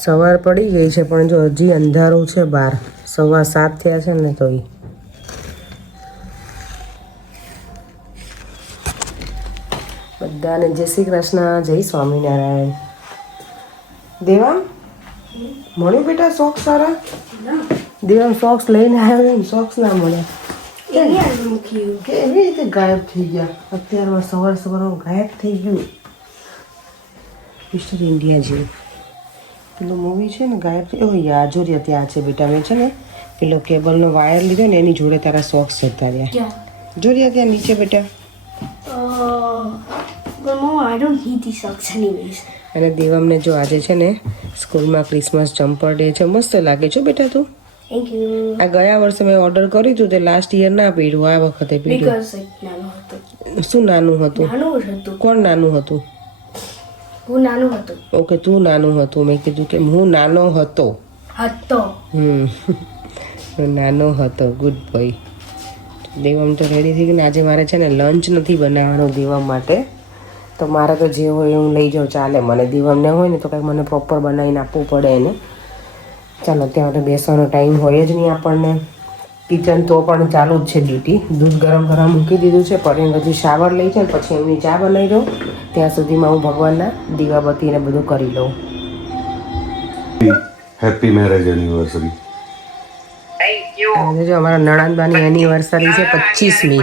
સવાર પડી ગઈ છે પણ જો હજી અંધારું છે બહાર 7:15 થયા છે ને તોય બધાને જય શ્રી કૃષ્ણ જય સ્વામિનારાયણ દેવામ મળ્યું બેટા સોક્સ સારા દેવામ સોક્સ લઈને આવ્યો ને સોક્સ ના મળ્યા કેવી રીતે ગાયબ થઈ ગયા અત્યારમાં સવારમાં ગાયબ થઈ ગયું મિસ્ટર ઇન્ડિયા જેવું પેલું મૂવી છે ને ગાયબ થઈ ઓ યાર જોરિયા ત્યાં છે બેટા મેં છે ને પેલો કેબલનો વાયર લીધો ને એની જોડે તારા સોક્સ જતા રહ્યા જોરિયા ત્યાં નીચે બેટા But Mom, I don't need these socks anyways. અને દેવમને જો આજે છે ને સ્કૂલમાં ક્રિસમસ જમ્પર ડે છે મસ્ત લાગે છે બેટા તું Thank you. આ ગયા વર્ષે મેં ઓર્ડર કર્યું હતું તે લાસ્ટ યર ના પડ્યું આ વખતે પડ્યું Because like નાનું હતું. શું નાનું હતું નાનું હતું. કોણ નાનું હતું હું નાનું હતું. ઓકે તું નાનું હતું મેં કીધું કે હું નાનો હતો હતો. હું નાનો હતો ગુડ બોય દેવમ તો રેડી થઈ ગઈ ને આજે મારે છે ને લંચ નથી બનાવવાનો દેવમ માટે તો મારે તો જે હોય હું લઈ જાઉં ચાલે મને દેવમને હોય ને તો કંઈક મને પ્રોપર બનાવીને આપવું પડે એને ચાલો ત્યાં તો બેસવાનો ટાઈમ હોય જ નહીં આપણને કિચન તો પણ ચાલુ જ છે ડ્યુટી દૂધ ગરમ મૂકી દીધું છે પરીને હજી શાવર લઈ જાય પછી એમની ચા બનાવી દઉં ત્યાં સુધીમાં હું ભગવાનના દીવાબત્તીને બધું કરી લઉં હેપી મેરેજ એનિવર્સરી આજે જો અમારા નણંદબાની એનિવર્સરી છે 25મી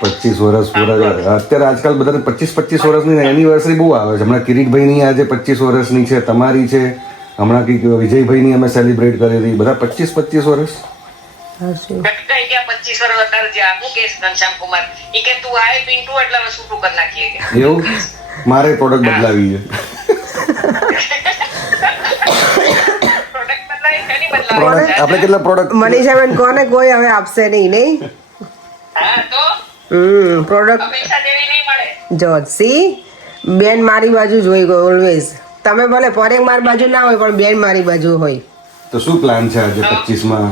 25 વર્ષ પૂરા અત્યારે આજકાલ બધાને 25 વર્ષની એનિવર્સરી બહુ આવે છે હમણાં કિરીટભાઈની આજે 25 વર્ષની છે તમારી છે હમણાં કંઈક વિજયભાઈની અમે સેલિબ્રેટ કરી હતી બધા 25 વર્ષ હશે એવું મારે પ્રોડક્ટ બદલાવી છે આપણે કેટલા પ્રોડક્ટ મનીષાબેન કોને કોઈ હવે આપશે નહીં પ્રોડક્ટ જો સી બેન મારી બાજુ જ હોય ઓલવેઝ તમે ભલે પરેક મારી બાજુ ના હોય પણ બેન મારી બાજુ હોય તો શું પ્લાન છે આજે 25માં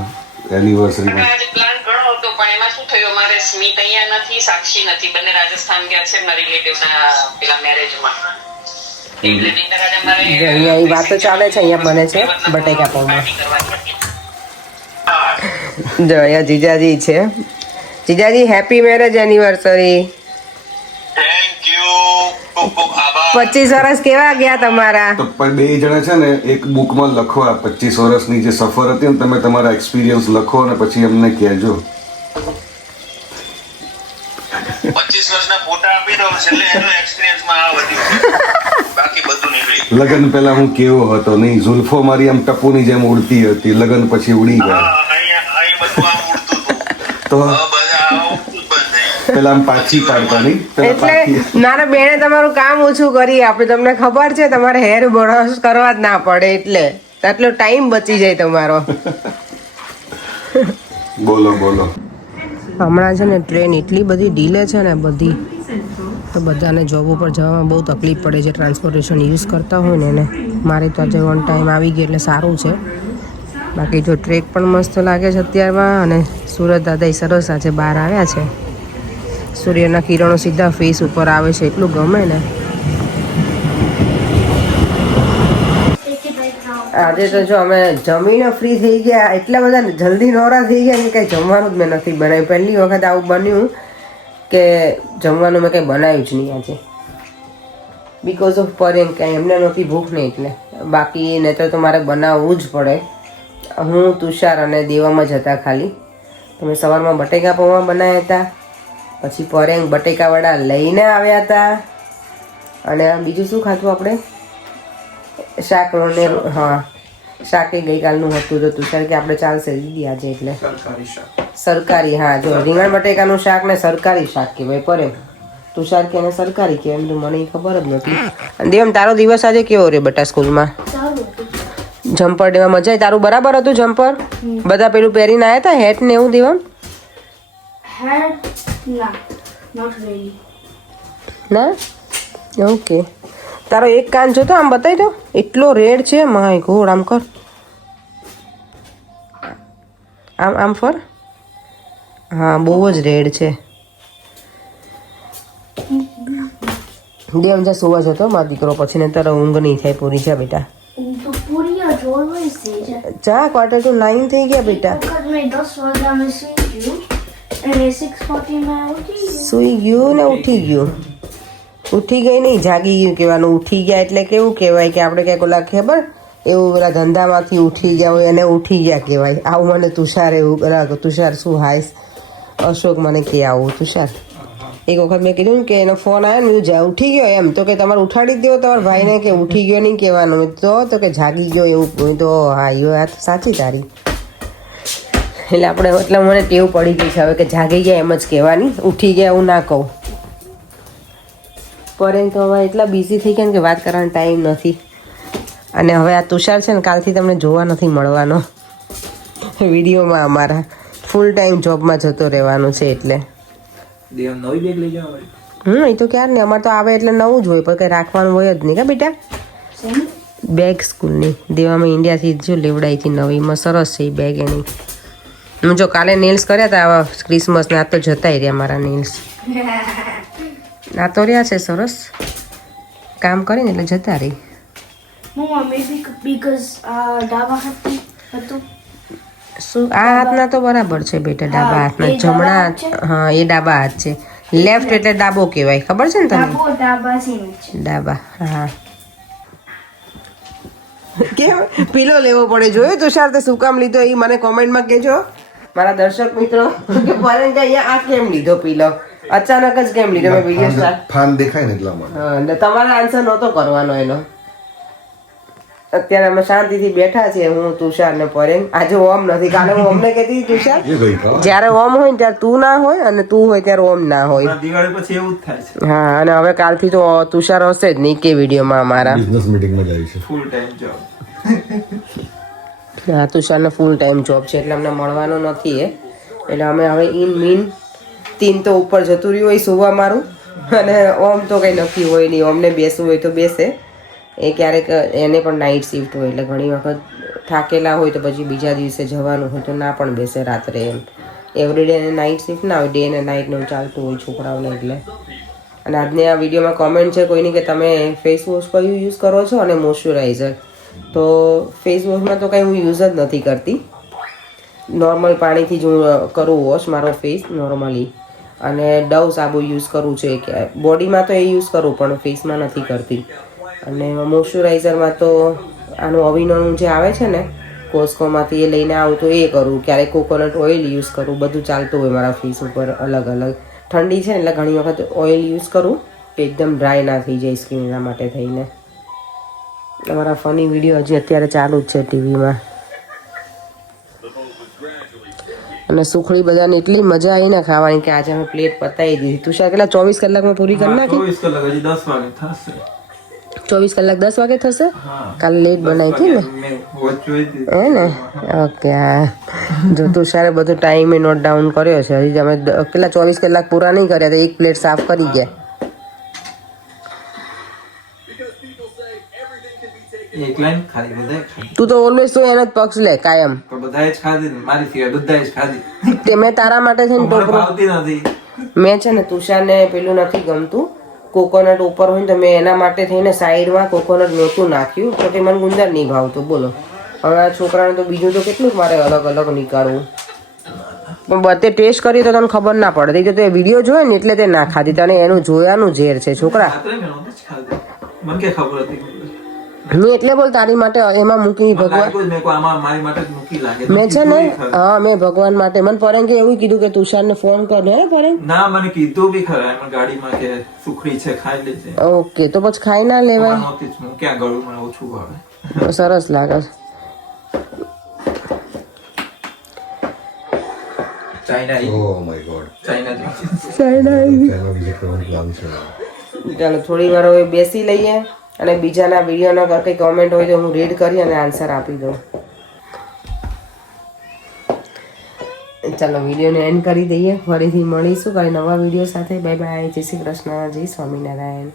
એનિવર્સરીમાં પ્લાન ઘણો હતો પણ એમાં શું થયું અમારે સ્મિત અહીંયા નથી સાક્ષી નથી બંને રાજસ્થાન ગયા છે એમના રિલેટિવના પેલા મેરેજમાં એટલે dinner આજે અમારે અહીંયા એ વાતો ચાલે છે અહીંયા બને છે બટેકા પૌવા જો અહીંયા જીજાજી છે જીજાજી happy marriage anniversary thank you ખૂબ ખૂબ આભાર 25 વર્ષ કેવા ગયા તમારા તો પણ બે જણા છે ને એક બુકમાં લખો આ 25 વર્ષની જે સફર હતી ને તમે તમારા એક્સપિરિયન્સ લખો અને પછી અમને કહેજો 25 વર્ષના ફોટા આપી દો છેલ્લે એનો એક્સપિરિયન્સમાં આ વધ્યું બાકી બધું નીકળી લગન પહેલા હું કેવો હતો નહીં ઝુલ્ફો મારી આમ ટપુની જેમ ઉડતી હતી લગન પછી ઉડી ગયા અહીં બધું આમ ઉડતું હતું તો બધા ઉડતું જ બંધ થઈ પેલા આમ પાછી પાડતા નહીં પેલા એટલે પાછી નાના બેને તમારું કામ ઓછું કરી આપણે તમને ખબર છે તમારે હેર બ્રશ કરવા જ ના પડે એટલે આટલો ટાઈમ બચી જાય તમારો બોલો હમણાં છે ને ટ્રેન એટલી બધી ડીલે છે ને બધી તો બધાને જોબ ઉપર જવામાં બહુ તકલીફ પડે છે ટ્રાન્સપોર્ટેશન યુઝ કરતા હોય ને એને મારે તો આજે ઓન ટાઈમ આવી ગઈ એટલે સારું છે બાકી જો ટ્રેક પણ મસ્ત લાગે છે અત્યારમાં અને સુરત દાદા સરસ આજે બહાર આવ્યા છે સૂર્યના કિરણો સીધા ફેસ ઉપર આવે છે એટલું ગમે ને આજે તો જો અમે જમીને ફ્રી થઈ ગયા એટલા બધા જલ્દી નવરા થઈ ગયા કે કંઈ જમવાનું જ મેં નથી બનાવ્યું પહેલી વખત આવું બન્યું કે જમવાનું મેં કંઈ બનાવ્યું જ નહીં આજે બિકોઝ ઓફ પરેમ કાંઈ એમને નહોતી ભૂખ નહીં એટલે બાકી નહીં તો મારે બનાવવું જ પડે હું તુષાર અને દેવામાં જ હતા ખાલી તો મેં સવારમાં બટેકા પૌવા બનાવ્યા હતા પછી પરેંગ બટેકાવડા લઈને આવ્યા હતા અને બીજું શું ખાધું આપણે શાક ને હા શાક એ ગઈકાલનું હતું તો તુષાર કે આપણે ચાલશે દીદી આજે એટલે સરકારી હા જો રીંગણ બટેકાનું શાક ને સરકારી શાક કહેવાય પરેમ તુષાર કે એને સરકારી કહેવાય એમ તો મને ખબર જ નથી અને દેવમ તારો દિવસ આજે કેવો રહ્યો બેટા સ્કૂલમાં જમ્પર ડેમાં મજા આવી તારું બરાબર હતું જમ્પર બધા પેલું પહેરીને આવ્યા હતા હેટ ને એવું Devam Hat? Nah, not really. ના ઓકે તારો એક કાન જોતો આમ બતાવી દો એટલો રેડ છે માય ગોડ આમ કર આમ ફર હા બહુ જ રેડ છે દેવ જા સુવા જતો મારો દીકરો, પછી ને તારો ઊંઘ નહીં થાય પૂરી. જા બેટા ઊંઘ તો પૂરી જ always થઈ જાય. જા, 8:45 થઈ ગયા બેટા. વખત મેં 10 વાગ્યામાં સુઈ ગયું અને 6:40 માં ઉઠી ગયું. સૂઈ ગયું ને ઉઠી ગયું. ઉઠી ગઈ નહીં, જાગી ગયું કહેવાનું. ઉઠી ગયા એટલે કેવું કહેવાય કે આપણે ક્યાંક ઓલા ખબર એવું પેલા ધંધામાંથી ઉઠી ગયા હોય અને ઉઠી ગયા કહેવાય. આવું મને તુષાર એવું પેલા તુષાર શું હાઈસ અશોક મને કે આવું તુષાર. એક વખત મેં કીધું ને કે એનો ફોન આવ્યો ને જા ઉઠી ગયો એમ, તો કે તમારે ઉઠાડી જ દેવો તમારા ભાઈને કે ઉઠી ગયો નહીં કહેવાનું. તો કે જાગી ગયો એવું. તો હા યો આ તો સાચી તારી. એટલે આપણે એટલે મને ટેવ પડી ગઈ છે હવે કે જાગી ગયા એમ જ કહેવાની, ઉઠી ગયા એવું ના કહું. પરેન તો હવે એટલા બિઝી થઈ ગયા ને કે વાત કરવાનો ટાઈમ નથી. અને હવે આ તુષાર છે ને કાલથી તમને જોવા નથી મળવાનો વિડીયોમાં. અમારા ફૂલ ટાઈમ જોબમાં જતો રહેવાનું છે એટલે. એ તો ક્યારે ને અમારે તો આવે એટલે નવું જ હોય, પણ કંઈ રાખવાનું હોય જ નહીં. કા બેટા બેગ સ્કૂલની દેવામાં ઇન્ડિયાથી જો લેવડાવી હતી નવીમાં. સરસ છે એ બેગ એની. હું જો કાલે નેલ્સ કર્યા હતા આવા ક્રિસમસના, આ તો જતાય રહ્યા મારા નેલ્સ. આ તો રહ્યા છે સરસ કામ કરીને એટલે જતા રહી. મમ્મા maybe because ડાબા હાથથી હતું. શું આ હાથના તો બરાબર છે બેટા, ડાબા હાથના. જમણા હા એ ડાબા હાથ છે. લેફ્ટ એટલે ડાબો કહેવાય, ખબર છે ને તમને? ડાબા same છે. ડાબા હા. કેમ પીલો લેવો પડે જોયું તુષાર તે શું કામ લીધો એ મને કોમેન્ટમાં કહેજો મારા દર્શક મિત્રો કે પરેન કે અહીંયા આ કેમ લીધો પીલો, અચાનક જ કેમ લીધો? મેં વિડીયો સ્ટાર્ટ ફાન દેખાય ને એટલા માટે. હા ને તમારા આન્સર નહોતો કરવાનો એનો. અત્યારે અમે શાંતિથી બેઠા છીએ હું તુષાર ને પરેન. આજે ઓમ નથી, કાલે હું અમને કહેતી હતી તુષાર જ્યારે ઓમ હોય ને ત્યારે તું ના હોય અને તું હોય ત્યારે ઓમ ના હોય. દિવાળી પછી એવું જ થાય છે. હા અને હવે કાલથી તો તુષાર હશે જ નહીં કે વિડીયોમાં અમારા. બિઝનેસ મીટિંગમાં જાય છે. Full time job. હા તુષારનો ફૂલ ટાઈમ જોબ છે એટલે અમને મળવાનો નથી એ. એટલે અમે હવે ઇન મીન 3 તો ઉપર જતું રહ્યું હોય સુવા મારું, અને ઓમ તો કંઈ નક્કી હોય નહીં. ઓમને બેસવું હોય તો બેસે. એ ક્યારેક એને પણ નાઇટ શિફ્ટ હોય એટલે ઘણી વખત થાકેલા હોય તો પછી બીજા દિવસે જવાનું હોય તો ના પણ બેસે રાત્રે એમ. એવરીડે એને નાઇટ શિફ્ટ ના હોય, ડે અને નાઇટનું ચાલતું હોય છોકરાઓને એટલે. અને આજની આ વિડીયોમાં કોમેન્ટ છે કોઈની કે તમે ફેસ વોશ કયું યુઝ કરો છો અને મોઇશ્ચરાઇઝર. તો ફેસ વોશમાં તો કંઈ હું યુઝ જ નથી કરતી. નોર્મલ પાણીથી જ હું કરું વોશ મારો ફેસ નોર્મલી. અને ડવ સાબુ યુઝ કરું છું. કે બોડીમાં તો એ યુઝ કરું પણ ફેસમાં નથી કરતી. અને મોઇશ્ચરાઇઝરમાં તો આનું અવિનોનું જે આવે છે ને કોસ્કોમાંથી એ લઈને આવું તો એ કરું. ક્યારેક કોકોનટ ઓઇલ યુઝ કરું. બધું ચાલતું હોય મારા ફેસ ઉપર અલગ અલગ. ઠંડી છે ને એટલે ઘણી વખત ઓઇલ યુઝ કરું કે એકદમ ડ્રાય ના થઈ જાય સ્કિન, એના માટે થઈને. અમારા ફની વિડીયો હજી અત્યારે ચાલુ જ છે ટીવીમાં. અને સુખડી બધાને એટલી મજા આવી ને ખાવાની કે આજે અમે પ્લેટ પતાવી દીધી. તુષાર કેટલા 24 કલાકમાં પૂરી કરી નાખી? 24 કલાક હજી 10 વાગે થશે. 24 કલાક 10 વાગે થશે. કાલે લેટ બનાવી હતી ને હે ને? ઓકે હા. જો તુષારે બધું ટાઈમે નોટ ડાઉન કર્યો છે. હજી અમે કેટલા 24 કલાક પૂરા નહીં કર્યા તો એક પ્લેટ સાફ કરી ગયા. એક લાઈન ખાલી બધાય ખાધી. તું તો ઓલવેઝ તો એનો જ પક્ષ લે કાયમ. પણ બધાએ જ ખાધી ને, મારી સિવાય બધાએ જ ખાધી. તે મેં તારા માટે છે ને મને ટોપરું ભાવતી નથી. મેં છે ને તુષારને પેલું નથી ગમતું કોકોનટ ઉપર હોય ને તો મેં એના માટે થઈને સાઈડમાં કોકોનટ નહોતું નાખ્યું તો તે મને ગુંદર નહીં ભાવતું. બોલો હવે આ છોકરાને તો બીજું તો કેટલું મારે અલગ અલગ નીકાળવું. પણ બધે ટેસ્ટ કરી તો તને ખબર ના પડે. તો તે વિડીયો જોયે ને એટલે તે ના ખાધી. તને એનું જોયાનું ઝેર છે છોકરા. રાત્રે મેં નહોતી જ ખાધી. મને કે ખબર હતી. મેં એટલે બોલ તારી માટે એમાં મૂકી ભગવાન. લાગ્યું જ મેં કહ્યું આમાં મારી માટે જ મૂકી લાગે. મેં છે ને હા મેં ભગવાન માટે મને પરેન કે એવું કીધું કે તુષારને ફોન કર હે પરેન. ના મને કીધું બી ખરા એમાં ગાડીમાં કે સુખડી છે ખાઈ લેજે. ઓકે તો પછી ખાઈ ના લેવાય? નહોતી જ. હું ક્યાં ગળું મને ઓછું ભાવે. સરસ લાગે છે. China oh my God. China ચાલો થોડી વાર હવે બેસી લઈએ અને બીજાના વિડીયોના કંઈ કોમેન્ટ હોય તો હું રીડ કરી અને આન્સર આપી દઉં. ચાલો વિડીયોને એન્ડ કરી દઈએ. ફરીથી મળીશું કાલે નવા વિડીયો સાથે. Bye bye. જય શ્રી કૃષ્ણ. જય સ્વામિનારાયણ.